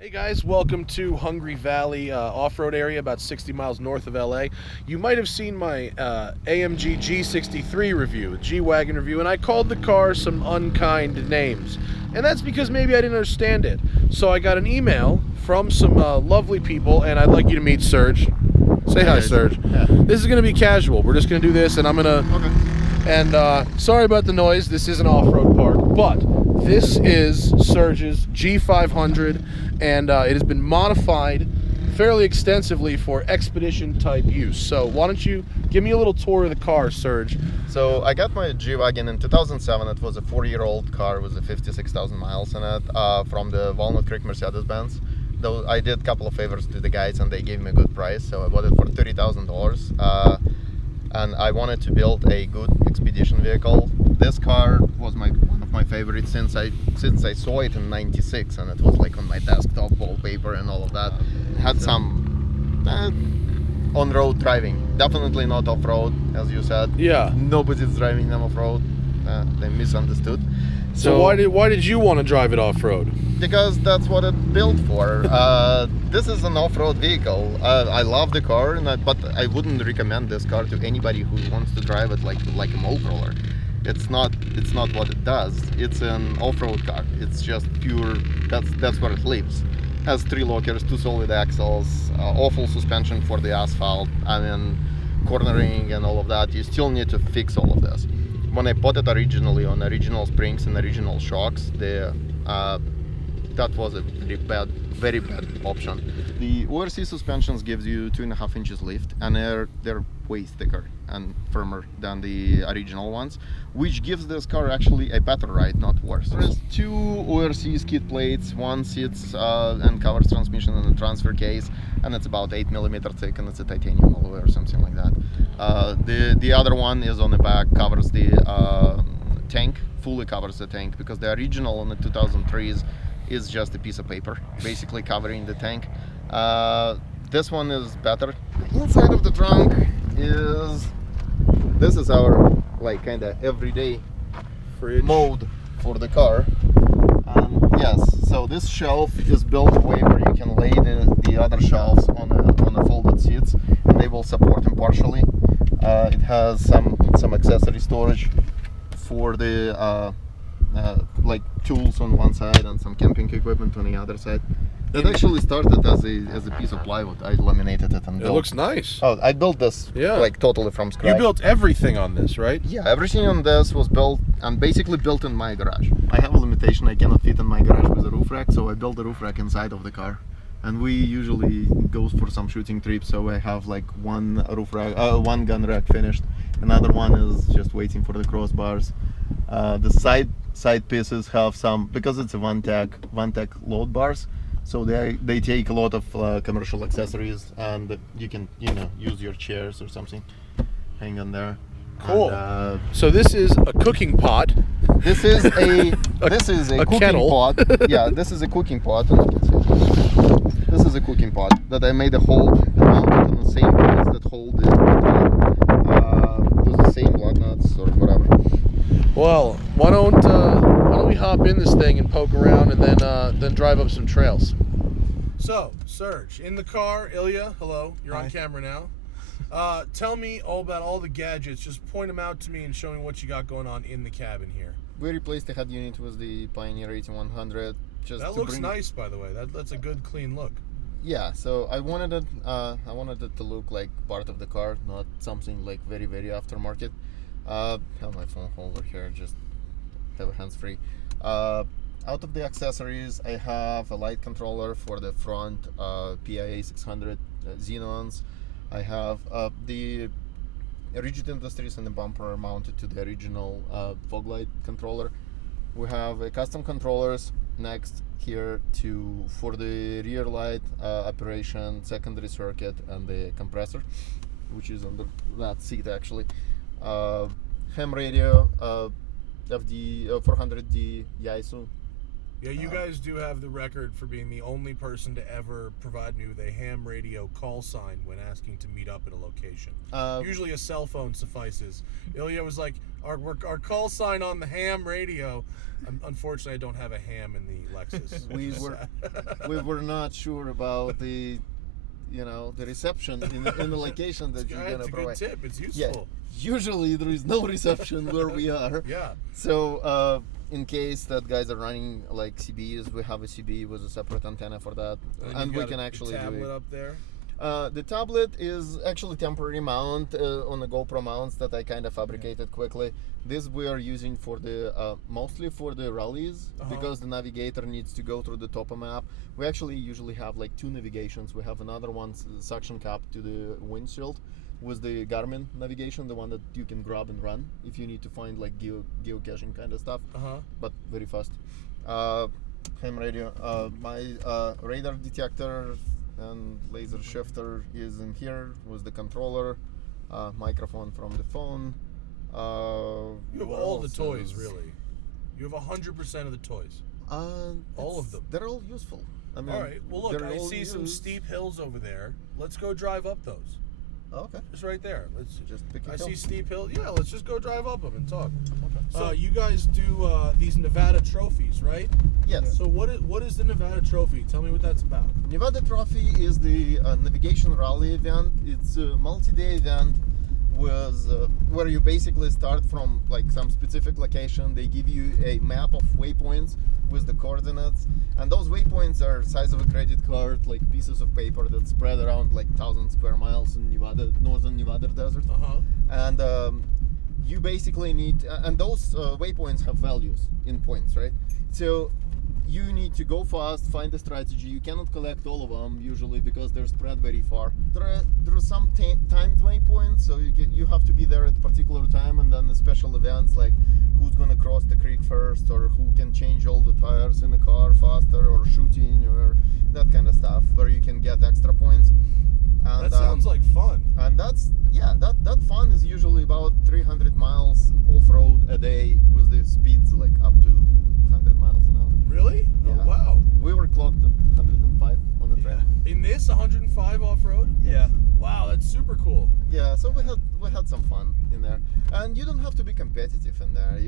Hey guys, welcome to Hungry Valley off-road area about 60 miles north of LA. You might have seen my AMG G63 review, G-Wagen review, and I called the car some unkind names. And that's because maybe I didn't understand it. So I got an email from some lovely people, and I'd like you to meet Serge. Say hi, Serge. Yeah. This is going to be casual. We're just going to do this, and I'm going to... Okay. And sorry about the noise. This is an off-road park, but this is Serge's G500, and it has been modified fairly extensively for expedition type use. So why don't you give me a little tour of the car, Serge? So I got my G-Wagen in 2007. It was a 4-year-old car with 56,000 miles in it from the Walnut Creek Mercedes-Benz. Though I did a couple of favors to the guys and they gave me a good price, so I bought it for $30,000. And I wanted to build a good expedition vehicle. This car was one of my favorites since I saw it in '96, and it was like on my desktop, wallpaper and all of that. It had some on-road driving, definitely not off-road, as you said. Yeah. Nobody's driving them off-road. They misunderstood. So why did you want to drive it off-road? Because that's what it's built for. This is an off-road vehicle. I love the car, but I wouldn't recommend this car to anybody who wants to drive it like a moke roller. It's not what it does. It's an off-road car. It's just pure. That's where it lives. Has 3 lockers, 2 solid axles, awful suspension for the asphalt, and then cornering and all of that. You still need to fix all of this. When I bought it originally on original springs and original shocks, that was a very bad option. The ORC suspensions gives you 2.5 inches lift, and they're way thicker and firmer than the original ones, which gives this car actually a better ride, not worse. There's 2 ORC skid plates. One sits and covers transmission and the transfer case, and it's about 8mm thick, and it's a titanium alloy or something like that. The other one is on the back, covers the tank, fully covers the tank, because the original on the 2003s is just a piece of paper basically covering the tank. This one is better. Inside of the trunk this is our like kind of everyday Fridge mode for the car. Yes, so this shelf is built a way where you can lay the other shelves on the folded seats, and they will support them partially. It has some accessory storage for the like tools on one side and some camping equipment on the other side. It actually started as a piece of plywood. I laminated it and built. It looks nice. Oh, I built this like totally from scratch. You built everything on this, right? Yeah, everything on this was built and basically built in my garage. I have a limitation, I cannot fit in my garage with a roof rack, so I built a roof rack inside of the car. And we usually go for some shooting trips, so I have like one one gun rack finished. Another one is just waiting for the crossbars. The side pieces have some, because it's a one tach load bars, so they take a lot of commercial accessories, and you can use your chairs or something hang on there. Cool. And, so this is a cooking pot. this is a cooking kettle. pot. Yeah, this is a cooking pot. This is a cooking pot that I made a hole and mounted on the same points that hold the with the same lug nuts or whatever. Well, why don't we hop in this thing and poke around, and then drive up some trails. So, Serge, in the car, Ilya, hello, you're on camera now. Tell me all about all the gadgets. Just point them out to me and show me what you got going on in the cabin here. We replaced the head unit with the Pioneer 18100. That looks nice, by the way. That's a good, clean look. Yeah, so I wanted it to look like part of the car, not something like very aftermarket. Have my phone holder here, just have a hands-free. Out of the accessories, I have a light controller for the front PIA 600 Xenons. I have the Rigid Industries and the bumper mounted to the original fog light controller. We have custom controllers next here for the rear light operation, secondary circuit, and the compressor, which is under that seat actually. Ham radio, FD 400D Yaesu Yeah, you guys do have the record for being the only person to ever provide me with a ham radio call sign when asking to meet up at a location. Usually a cell phone suffices. Ilya was like, our call sign on the ham radio. Unfortunately, I don't have a ham in the Lexus. We were not sure about the reception in the location that you're gonna provide. It's a good tip. It's useful. Yeah. Usually there is no reception where we are. Yeah. So in case that guys are running like CBs, we have a CB with a separate antenna for that, and we can actually do tablet it. up there. The tablet is actually temporary mount on the GoPro mounts that I kind of fabricated quickly. This we are using for the mostly for the rallies because the navigator needs to go through the topo map. We actually usually have like 2 navigations. We have another one suction cap to the windshield with the Garmin navigation, the one that you can grab and run if you need to find like geocaching kind of stuff, but very fast. Ham radio. My radar detector and laser shifter is in here with the controller, microphone from the phone. You have all the toys, really. You have 100% of the toys. All of them. They're all useful. I mean, all right. Well, look, I see some steep hills over there. Let's go drive up those. Okay. Just right there. Let's just pick it I up. see steep hills. Yeah, let's just go drive up them and talk. Okay. So you guys do these Nevada trophies, right? Yes. So what is the Nevada trophy? Tell me what that's about. Nevada Trophy is the navigation rally event. It's a multi-day event where you basically start from like some specific location. They give you a map of waypoints with the coordinates, and those waypoints are size of a credit card, like pieces of paper that spread around like 1,000 square miles in Nevada, northern Nevada desert. And you basically need, and those waypoints have values in points, right? So you need to go fast, find a strategy. You cannot collect all of them usually because they're spread very far. There are some timed waypoints, so you have to be there at a particular time, and then the special events like who's gonna cross the creek first, or who can change all the tires in the car faster, or shooting, or that kind of stuff, where you can get extra points. And, that sounds like fun. And that fun is usually about 300 miles off-road a day with the speeds like up to 100 miles an hour. Really? Yeah. Oh, wow. We were clocked at 105 on the train. In this 105 off-road? Yeah. Wow, that's super cool. Yeah, so we had some fun in there, and you don't have to be competitive in there.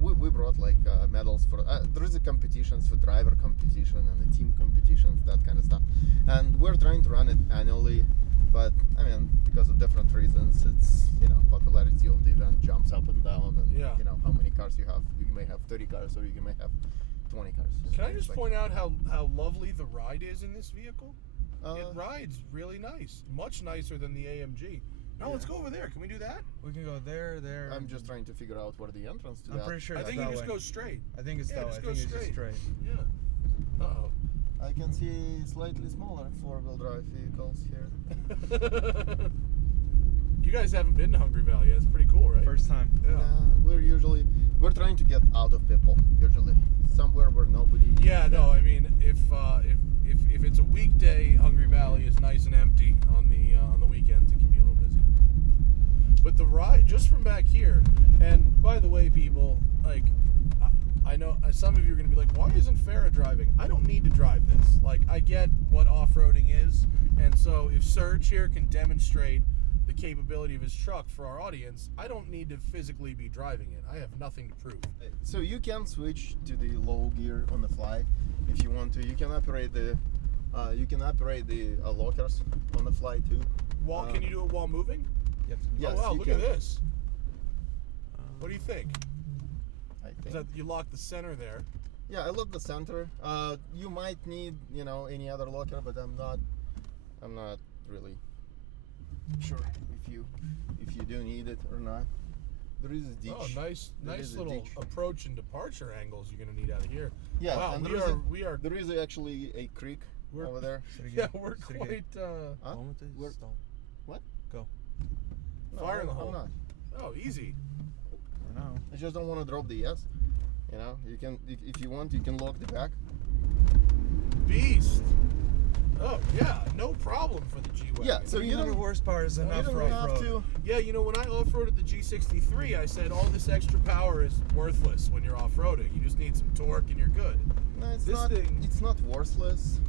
We brought like medals for. There is a competitions for driver competition and the team competitions, that kind of stuff, and we're trying to run it annually. But I mean, because of different reasons, it's popularity of the event jumps up and down, and how many cars you have. You may have 30 cars, or you may have 20 cars. Can I just point out how lovely the ride is in this vehicle? It rides really nice, much nicer than the AMG. No, let's go over there. Can we do that? We can go there. I'm just trying to figure out where the entrance to I'm that. pretty sure I think you just go straight. I think it's that way. I think it's just straight. Yeah. Uh-oh. I can see slightly smaller four-wheel drive vehicles here. You guys haven't been to Hungry Valley yet. It's pretty cool, right? First time. Yeah. We're trying to get out of people usually, somewhere where nobody. Yeah, no. I mean, if it's a weekday, Hungry Valley is nice and empty. On the weekends, it can be a little busy. But the ride, just from back here, and by the way, people, like, I know some of you are going to be like, why isn't Farah driving? I don't need to drive this. Like, I get what off-roading is, and so if Serge here can demonstrate the capability of his truck for our audience, I don't need to physically be driving it. I have nothing to prove. So you can switch to the low gear on the fly if you want to. You can operate the lockers on the fly too. Can you do it while moving? Yes. Oh wow, look at this. What do you think? I think. Is that you lock the center there? Yeah, I locked the center. You might need any other locker, but I'm not really sure if you do need it or not. There is a ditch. Oh, nice little approach and departure angles you're gonna need out of here. Yeah, wow, and there is actually a creek over there. Yeah, we're quite. What? Go. No, Fire in the hole. I'm not. Oh, easy. I know. I just don't want to drop the S. You can, if you want, you can lock the back. Beast. Oh yeah, no problem for the G-Wagen. G-Wagen. Yeah, so you 300 don't, horsepower is you enough don't for have off-road. to. Yeah, you know, when I off-roaded the G63, I said all this extra power is worthless when you're off-roading. You just need some torque and you're good. No, it's This not. thing- It's not worthless.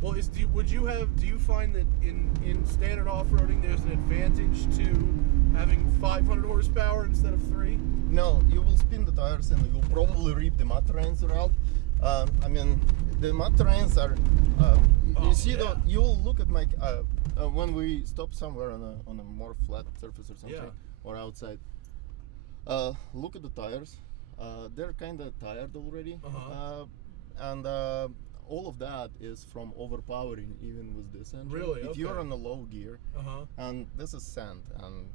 Well, do you find that in standard off-roading there's an advantage to having 500 horsepower instead of 3? No, you will spin the tires and you'll probably rip the mud-terrains around. I mean, the mud-terrains are. You see, yeah. you'll look at my when we stop somewhere on a more flat surface or something, Yeah. or outside. Look at the tires. They're kind of tired already, and all of that is from overpowering even with this engine. Really? If you're Okay. on a low gear, Uh-huh. and this is sand and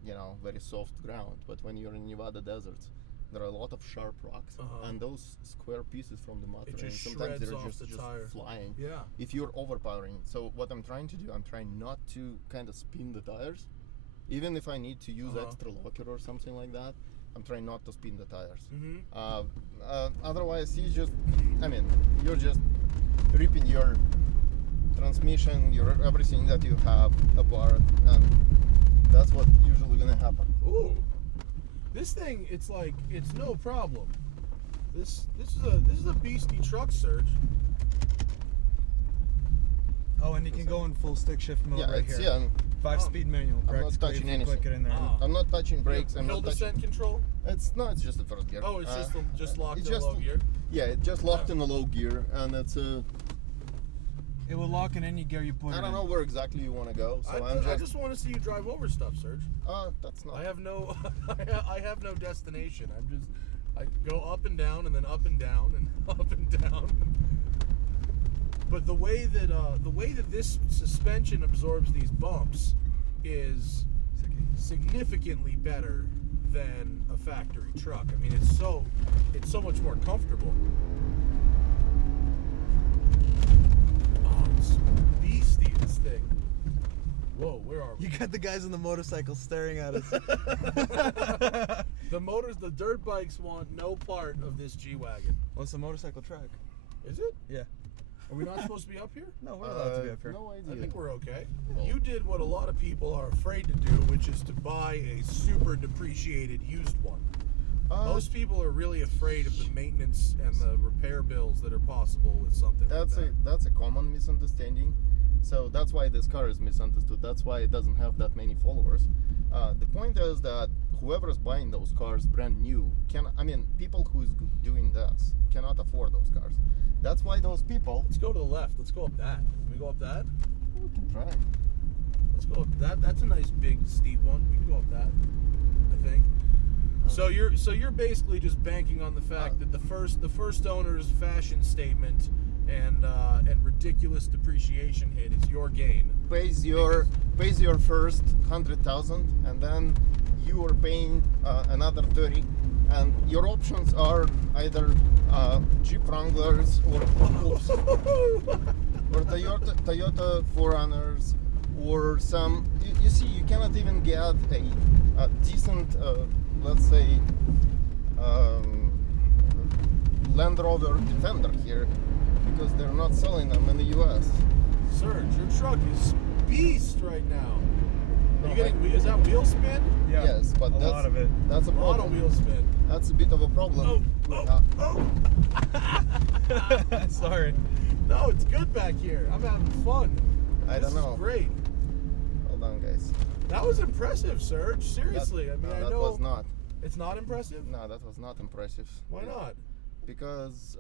very soft ground, but when you're in Nevada deserts, there are a lot of sharp rocks, and those square pieces from the mud It terrain, just sometimes shreds they're off just, the just tire. flying. Yeah. If you're overpowering, so what I'm trying to do, I'm trying not to kind of spin the tires, even if I need to use extra locker or something like that. I'm trying not to spin the tires. Otherwise, you're just ripping your transmission, your everything that you have apart, and that's what usually gonna happen. Ooh. This thing, it's no problem. This is a beastie truck, Serge. Oh, and you can go in full stick shift mode Yeah, right it's here. 5-speed manual. I'm not practically, touching if you anything. Click it in there. I'm not touching brakes. I'm Hill not touching. descent control. It's just the first gear. Oh, it's just locked it's in low gear. Yeah, it just locked in the low gear, and it's It will lock in any gear you put it I don't in. know where exactly you want to go, so I just want to see you drive over stuff, Serge. that's not. I have no I have no destination. I go up and down and then up and down and up and down. But the way that this suspension absorbs these bumps is significantly better than a factory truck. I mean, it's so much more comfortable. Oh, it's beastie, this thing. Whoa, where are we? You got the guys on the motorcycle staring at us. The dirt bikes want no part of this G-Wagen. Well, it's a motorcycle track. Is it? Yeah. Are we not supposed to be up here? No, we're allowed to be up here. No idea. I think we're okay. You did what a lot of people are afraid to do, which is to buy a super depreciated used one. Most people are really afraid of the maintenance and the repair bills that are possible with something like that. That's a common misunderstanding. So that's why this car is misunderstood. That's why it doesn't have that many followers. The point is that whoever is buying those cars brand new people who is doing this cannot afford those cars. That's why those people. Let's go to the left. Let's go up that. Can we go up that? We can try. Let's go up that. That's a nice big steep one. We can go up that, I think. So you're basically just banking on the fact that the first owner's fashion statement and ridiculous depreciation hit is your gain. Pays your first 100,000, and then you are paying another 30, and your options are either Jeep Wranglers or Toyota 4Runners or some. You see, you cannot even get a decent, let's say, Land Rover Defender here because they're not selling them in the U.S. Serge, your truck is beast right now. Is that wheel spin? Yeah. Yes, but a that's lot of it. That's a A lot problem. of wheel spin. That's a bit of a problem. Sorry. No, it's good back here. I'm having fun. I don't This know. is great. Hold on, guys. That was impressive, Serge. Seriously. I that know was not. it's not impressive. No, that was not impressive. Why not? Because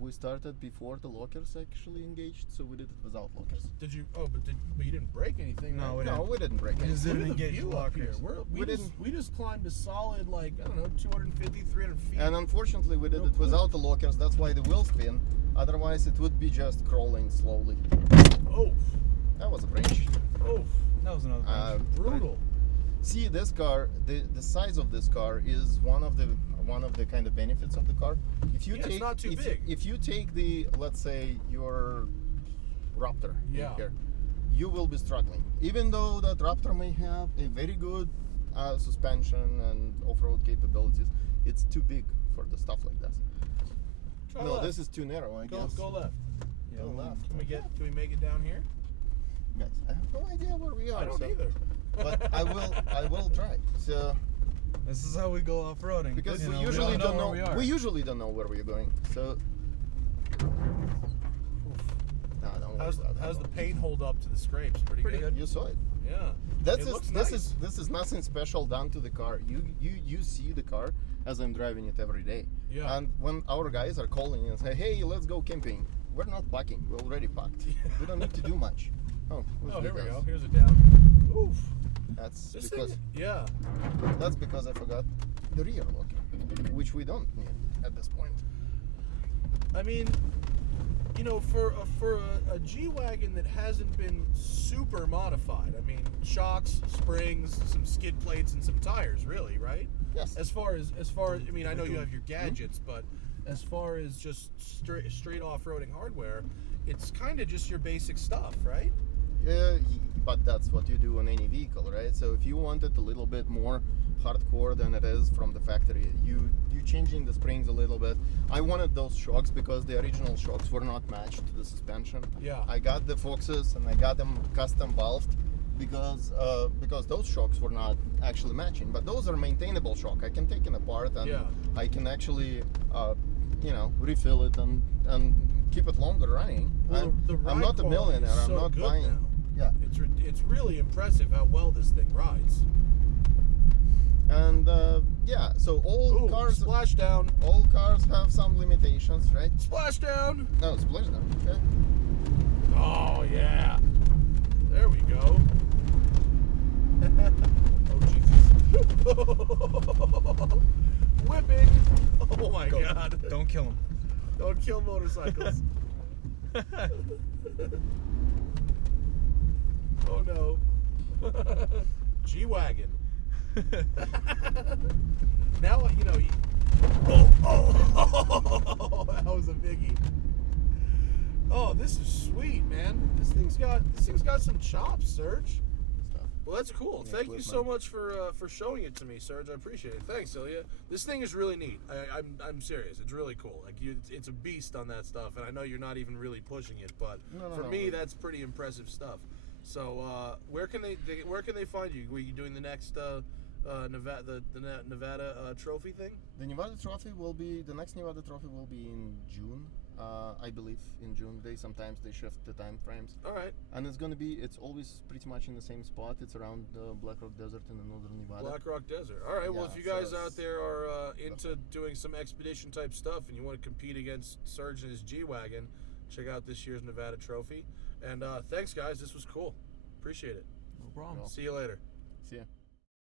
we started before the lockers actually engaged, so we did it without lockers. Did you? Oh, but you didn't break anything. No, right? No, we didn't break We just it. didn't Look at the engage view up here. lockers. We just climbed a solid 250, 300 feet. And unfortunately, we did No it without the lockers. That's why the wheel spin. Otherwise, it would be just crawling slowly. Oh, That was a branch. oh, That was another one. brutal. See, this car, the size of this car is one of the kind of benefits of the car. If you Yeah, it's take, not too big. If you take let's say your Raptor Yeah. here, you will be struggling. Even though that Raptor may have a very good suspension and off-road capabilities, it's too big for the stuff like this. Try No, left. this is too narrow, I guess. Go left. Yeah, Go left. Can we make it down here? Guys, I have no idea where we are. I don't so- either. But I will try. So This is how we go off-roading. because You we know, usually don't know where we are. we usually don't know where we're going. So no, don't worry about that. How's the paint hold up to the scrapes? Pretty good. You saw it. Yeah. This It is looks this nice. is this is nothing special done to the car. You see the car as I'm driving it every day. Yeah. And when our guys are calling and say, "Hey, let's go camping," we're not packing. We're already packed. We don't need to do much. Oh, Oh, here we because go. Here's a down. Oof. That's This because thing. Yeah. that's because I forgot the rear lock, which we don't need at this point. I mean, you know, for a G-Wagon that hasn't been super modified, I mean, shocks, springs, some skid plates, and some tires, really, right? Yes. As far as I mean, I know you have your gadgets, but as far as just straight off-roading hardware, it's kind of just your basic stuff, right? But that's what you do on any vehicle, right? So if you want it a little bit more hardcore than it is from the factory, you changing the springs a little bit. I wanted those shocks because the original shocks were not matched to the suspension. Yeah. I got the Foxes and I got them custom valved because those shocks were not actually matching. But those are maintainable shock. I can take it apart and Yeah. I can actually refill it and keep it longer running. Well, the I'm ride not a quality millionaire. is I'm so not good buying. now. Yeah. It's really impressive how well this thing rides. And so all Ooh, cars splashdown. have some limitations, right? Splashdown. No, splashdown. Okay. Oh yeah. There we go. Oh Jesus. Whipping. Oh my Go. God. Don't kill him. Don't kill motorcycles. Oh no. G-Wagon. Now you know. Oh, that was a biggie. Oh, this is sweet, man. This thing's got some chops, Serge. Stuff. Well, that's cool. Yeah, Thank you so equipment. much for showing it to me, Serge. I appreciate it. Thanks, Ilya. This thing is really neat. I'm serious. It's really cool. Like it's a beast on that stuff, and I know you're not even really pushing it, but No, for no. me, that's pretty impressive stuff. So, where can they find you? Were you doing the next Nevada Nevada trophy thing? The Nevada trophy the next Nevada trophy will be in June. I believe in June. Sometimes they shift the time frames. All right, And it's always pretty much in the same spot. It's around the Black Rock Desert in the northern Nevada. Black Rock Desert. All right. Well, Yeah, if you so guys it's- out there are into doing some expedition type stuff and you want to compete against Serge and his G-Wagon, check out this year's Nevada trophy. And thanks, guys. This was cool. Appreciate it. No problem. See you later. See ya.